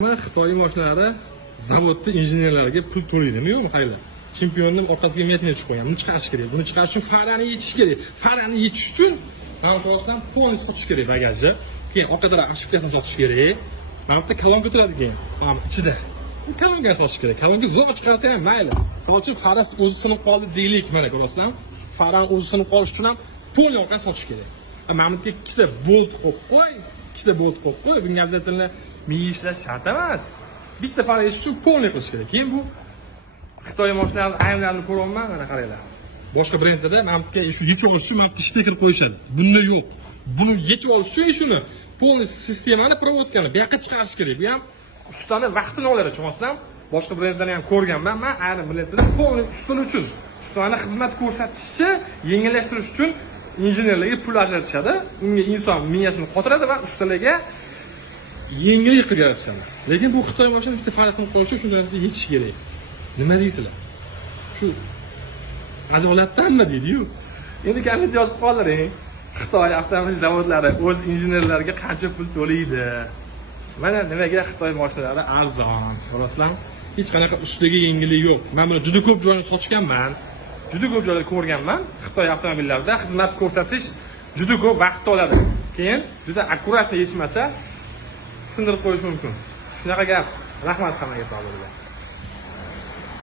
Xitoy mashinalari zavodda injenerlarga pul to'laydimi yo'qmi? Hayli. Chempionning orqasiga metin tushib qo'ygan. Buni chiqarish kerak. Buni chiqarish uchun farani yechish kerak. Farani yechish uchun mana xo'rasdan polni sotish kerak bagajni. Keyin orqadan ashibkasini sotish kerak. Mana bu yerda kolonka turadi keyin. Mana ichida. Bu kolonka sotish kerak. Kolonka zo'r chiqarsa ham mayli. Misol uchun faras o'zi sinib qoldi deylik, mana ko'rasizlar. Faran o'zi sinib qolish uchun ham pol orqasini sotish kerak. Mana bu yerga ikkita bolt qo'yib qo'y. Ikkita bolt qo'yib qo'y. Bunga обязательно miyishlar shart emas. Bitta fara yechish uchun polni qilish kerak. Keyin bu Xitoy mashinalarining ayrimlarini ko'ryapman, mana qaranglar. Boshqa brendlarda mana bu yerga shu yechib olish uchun mana bu stiker qo'yishadi. Bunda yo'q. Buni yechib olish uchun shuni polni sistemani provodkani bu yoqqa chiqarish kerak. Bu ham ustani vaqtini oladi, tushunasizlar? Boshqa brendlarni ham ko'rganman. Men ayrim brendlarda polni ustuni uchun, ustani xizmat ko'rsatishni yengillashtirish uchun injenerlarga pul ajratishadi. Unga inson miyasini qotiradi va ustalarga yengillik qilib yaratishadi. Lekin bu Xitoy mashinasi bitta farasini qo'yish uchun shunday yechish kerak. Nima deysizlar? Shu adolatdanmi deydi-yu. Endi komment yozib qoldiring. Xitoy avtomobil zavodlari o'z injenerlariga qancha pul to'laydi? Mana nimaga Xitoy mashinalari arzon. Ko'rasizlar? Hech qanaqa ustiga yengillik yo'q. Men buni juda ko'p joyda sotganman. Juda ko'p joyda ko'rganman. Xitoy avtomobillarida xizmat ko'rsatish juda ko'p vaqt oladi. Keyin juda akkuratni yechmasa sindirib qo'yish mumkin. Shunaqa gap. Rahmat hammaga sog' bo'linglar.